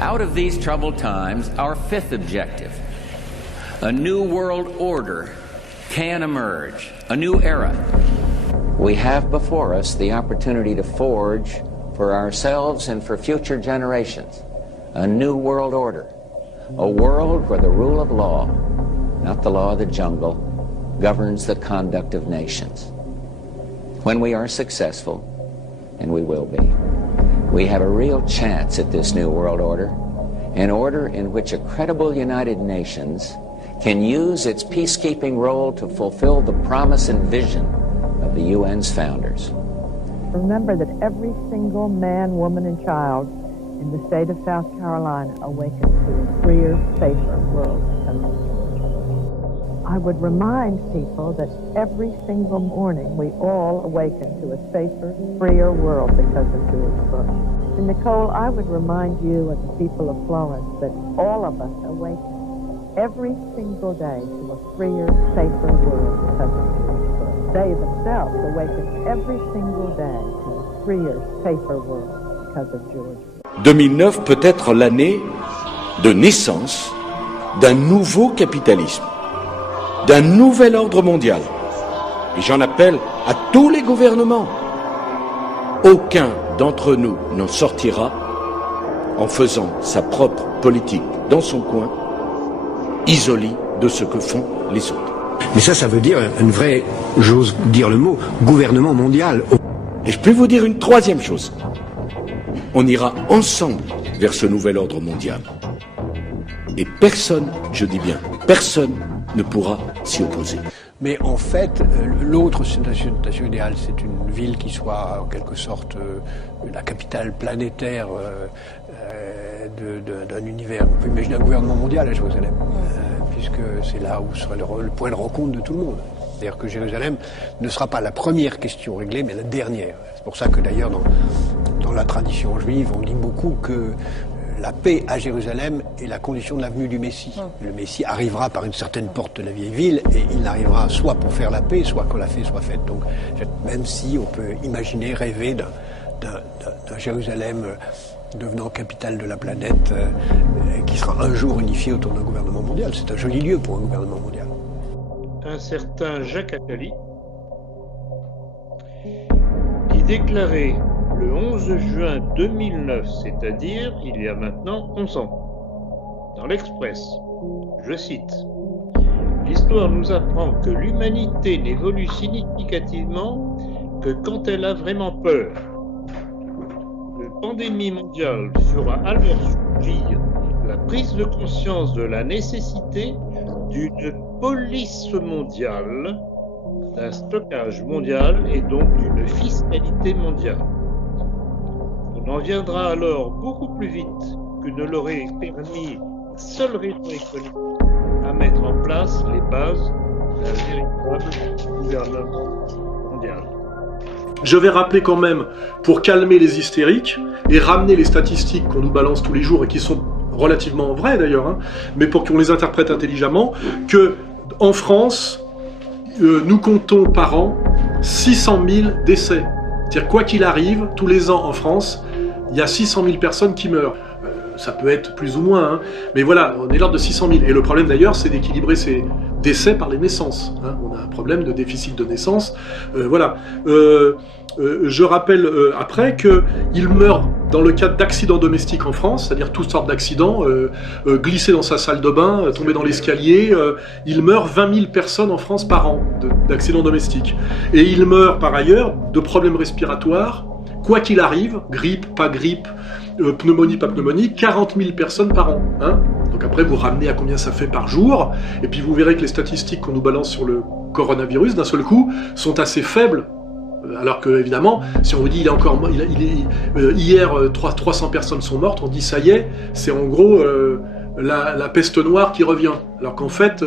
Out of these troubled times, our fifth objective, a new world order can emerge, a new era. We have before us the opportunity to forge for ourselves and for future generations a new world order, a world where the rule of law, not the law of the jungle, governs the conduct of nations. When we are successful, and we will be, we have a real chance at this new world order, an order in which a credible United Nations can use its peacekeeping role to fulfill the promise and vision of the UN's founders. Remember that every single man, woman, and child in the state of South Carolina awakens to a freer, safer world. I would remind people that every single morning we all awaken to a safer, freer world because of George Bush. And Nicole, I would remind you and the people of Florence that all of us awaken every single day to a freer, safer world because of George Bush. They themselves awaken every single day to a freer, safer world because of George Bush. 2009 peut être l'année de naissance d'un nouveau capitalisme, d'un nouvel ordre mondial. Et j'en appelle à tous les gouvernements. Aucun d'entre nous n'en sortira en faisant sa propre politique dans son coin, isolé de ce que font les autres. Mais ça veut dire une vraie, j'ose dire le mot, gouvernement mondial. Et je peux vous dire une troisième chose. On ira ensemble vers ce nouvel ordre mondial. Et personne, je dis bien, personne ne pourra s'y opposer. Mais en fait, l'autre station idéale, c'est une ville qui soit en quelque sorte la capitale planétaire d'un univers. On peut imaginer un gouvernement mondial à Jérusalem, puisque c'est là où sera le point de rencontre de tout le monde. C'est-à-dire que Jérusalem ne sera pas la première question réglée, mais la dernière. C'est pour ça que d'ailleurs, dans la tradition juive, on dit beaucoup que la paix à Jérusalem est la condition de la venue du Messie. Le Messie arrivera par une certaine porte de la vieille ville et il n'arrivera soit pour faire la paix, soit quand la paix soit faite. Donc, même si on peut imaginer, rêver d'un Jérusalem devenant capitale de la planète qui sera un jour unifié autour d'un gouvernement mondial, c'est un joli lieu pour un gouvernement mondial. Un certain Jacques Attali qui déclarait le 11 juin 2009, c'est-à-dire il y a maintenant 11 ans, dans l'Express, je cite, « L'histoire nous apprend que l'humanité n'évolue significativement que quand elle a vraiment peur. La pandémie mondiale fera alors surgir la prise de conscience de la nécessité d'une police mondiale, d'un stockage mondial et donc d'une fiscalité mondiale. On en viendra alors beaucoup plus vite que ne l'aurait permis la seule raison économique à mettre en place les bases d'un véritable gouvernement mondial. » Je vais rappeler quand même, pour calmer les hystériques et ramener les statistiques qu'on nous balance tous les jours et qui sont relativement vraies d'ailleurs, mais pour qu'on les interprète intelligemment, que en France, nous comptons par an 600 000 décès. C'est-à-dire quoi qu'il arrive, tous les ans en France, il y a 600 000 personnes qui meurent. Ça peut être plus ou moins, mais voilà, on est l'ordre de 600 000. Et le problème d'ailleurs, c'est d'équilibrer ces décès par les naissances. On a un problème de déficit de naissance. Voilà. Je rappelle après qu'il meurt dans le cadre d'accidents domestiques en France, c'est-à-dire toutes sortes d'accidents, glisser dans sa salle de bain, tomber dans l'escalier. Il meurt 20 000 personnes en France par an d'accidents domestiques. Et il meurt par ailleurs de problèmes respiratoires, quoi qu'il arrive, grippe, pas grippe, pneumonie, pas pneumonie, 40 000 personnes par an. Donc après, vous ramenez à combien ça fait par jour, et puis vous verrez que les statistiques qu'on nous balance sur le coronavirus, d'un seul coup, sont assez faibles. Alors que, évidemment, si on vous dit hier 300 personnes sont mortes, on dit ça y est, c'est en gros la peste noire qui revient. Alors qu'en fait,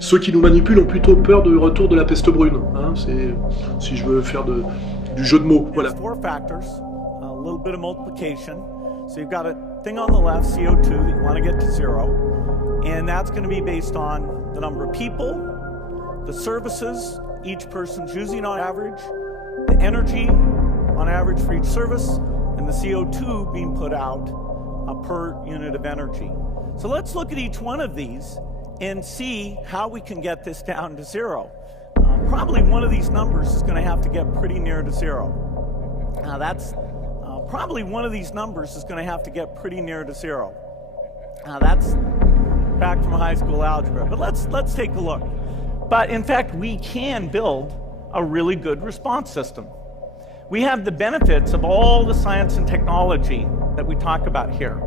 ceux qui nous manipulent ont plutôt peur du retour de la peste brune. C'est, si je veux faire du jeu de mots. Voilà. A little bit of multiplication. So you've got a thing on the left, CO2, that you want to get to zero. And that's going to be based on the number of people, the services each person's using on average, the energy on average for each service, and the CO2 being put out per unit of energy. So let's look at each one of these and see how we can get this down to zero. Probably one of these numbers is going to have to get pretty near to zero. Now that's probably one of these numbers is going to have to get pretty near to zero. Now that's back from high school algebra, but let's take a look. But in fact, we can build a really good response system. We have the benefits of all the science and technology that we talk about here.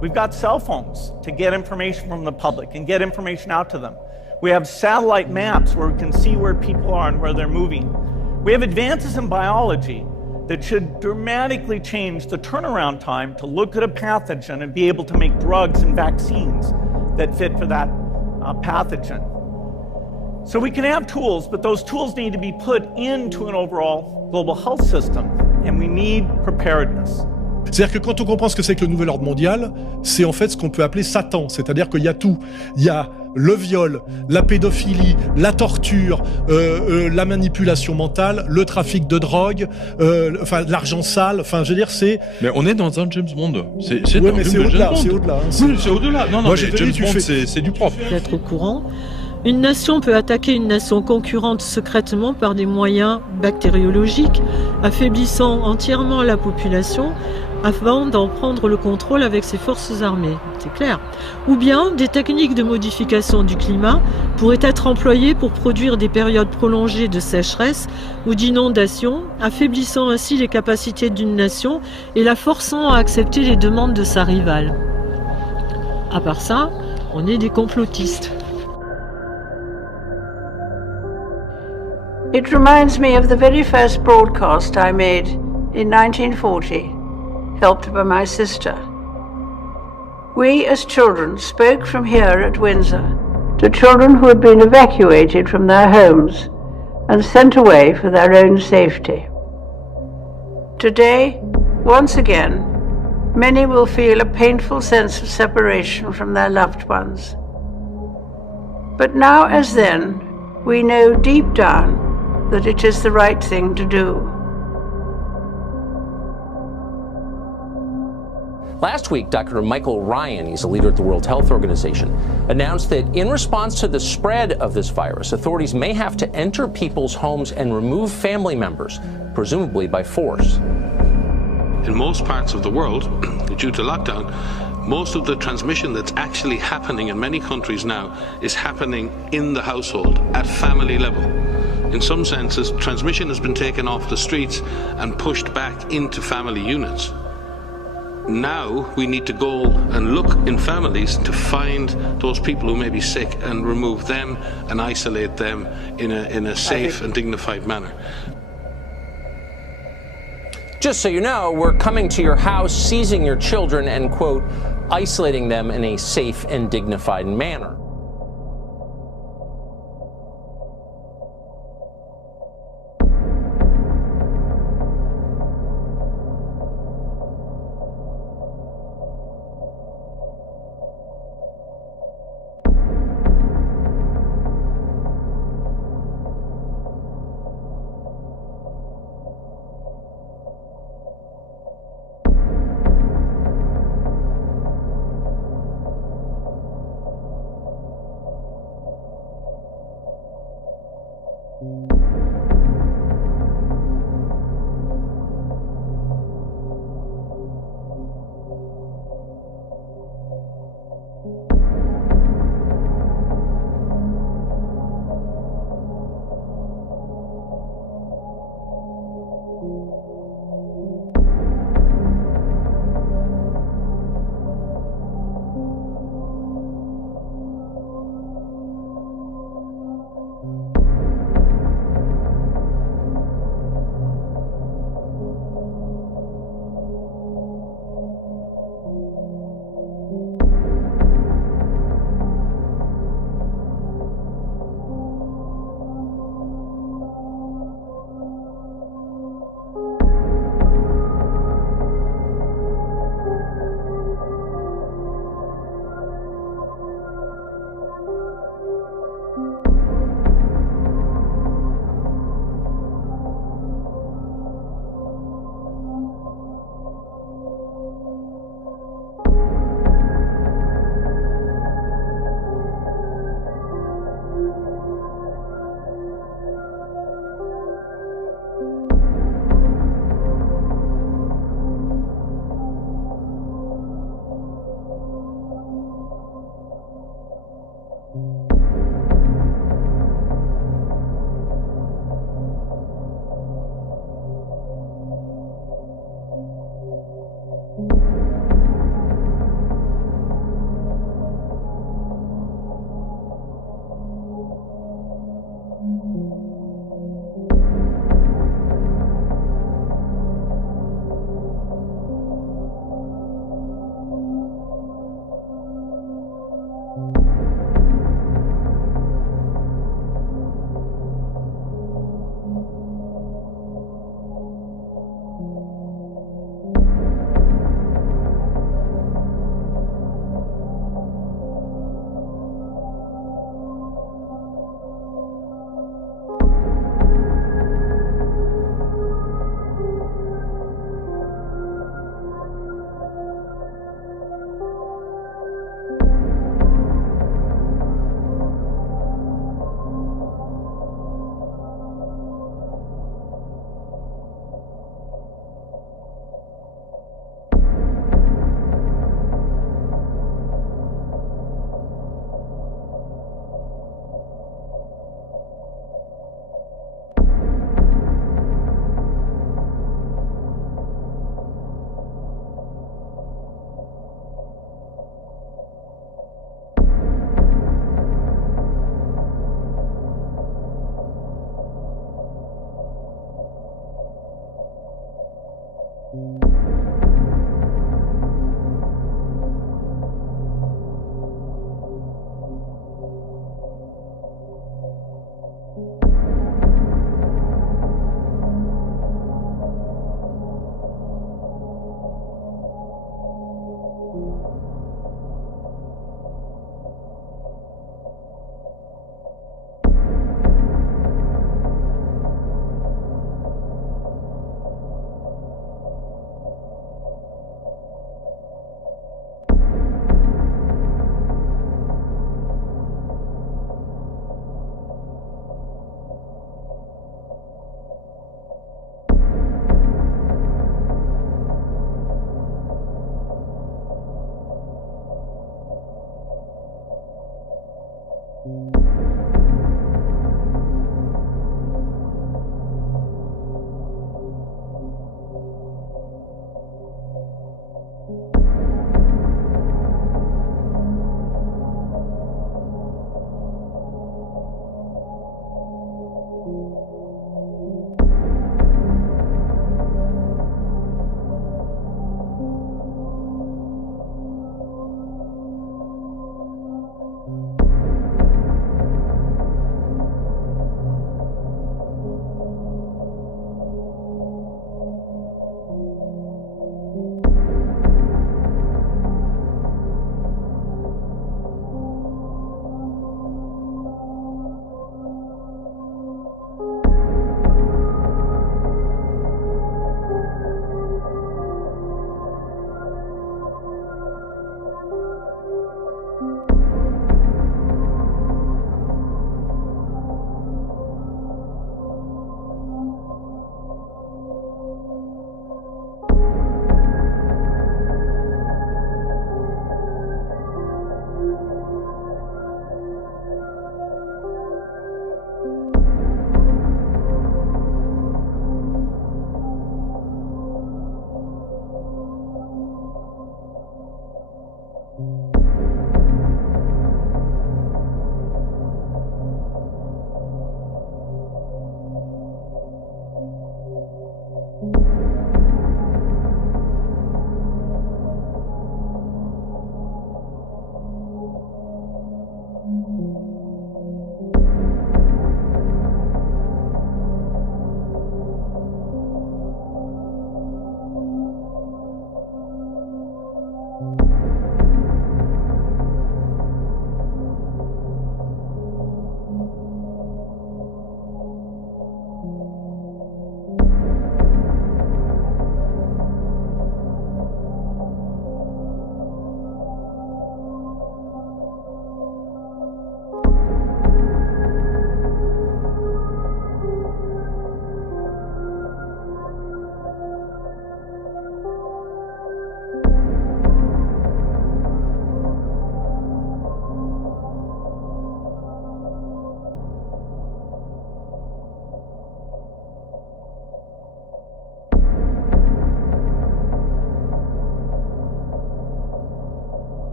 We've got cell phones to get information from the public and get information out to them. We have satellite maps where we can see where people are and where they're moving. We have advances in biology that should dramatically change the turnaround time to look at a pathogen and be able to make drugs and vaccines that fit for that pathogen. So we can have tools, but those tools need to be put into an overall global health system, and we need preparedness. C'est-à-dire que quand on comprend ce que c'est que le nouvel ordre mondial, c'est en fait ce qu'on peut appeler Satan, c'est-à-dire qu'il y a tout. Il y a le viol, la pédophilie, la torture, la manipulation mentale, le trafic de drogue, l'argent sale, je veux dire, c'est... Mais on est dans un James Bond. C'est ouais, mais c'est au-delà, c'est au-delà. Oui, c'est au-delà. Non, mais James Bond, c'est du propre. D'être au courant. Une nation peut attaquer une nation concurrente secrètement par des moyens bactériologiques, affaiblissant entièrement la population avant d'en prendre le contrôle avec ses forces armées, c'est clair. Ou bien des techniques de modification du climat pourraient être employées pour produire des périodes prolongées de sécheresse ou d'inondation, affaiblissant ainsi les capacités d'une nation et la forçant à accepter les demandes de sa rivale. À part ça, on est des complotistes. It reminds me of the very first broadcast I made in 1940, helped by my sister. We as children spoke from here at Windsor to children who had been evacuated from their homes and sent away for their own safety. Today, once again, many will feel a painful sense of separation from their loved ones. But now as then, we know deep down that it is the right thing to do. Last week, Dr. Michael Ryan, he's a leader at the World Health Organization, announced that in response to the spread of this virus, authorities may have to enter people's homes and remove family members, presumably by force. In most parts of the world, due to lockdown, most of the transmission that's actually happening in many countries now is happening in the household, at family level. In some senses, transmission has been taken off the streets and pushed back into family units. Now we need to go and look in families to find those people who may be sick and remove them and isolate them in a safe and dignified manner. Just so you know, we're coming to your house, seizing your children and, quote, isolating them in a safe and dignified manner.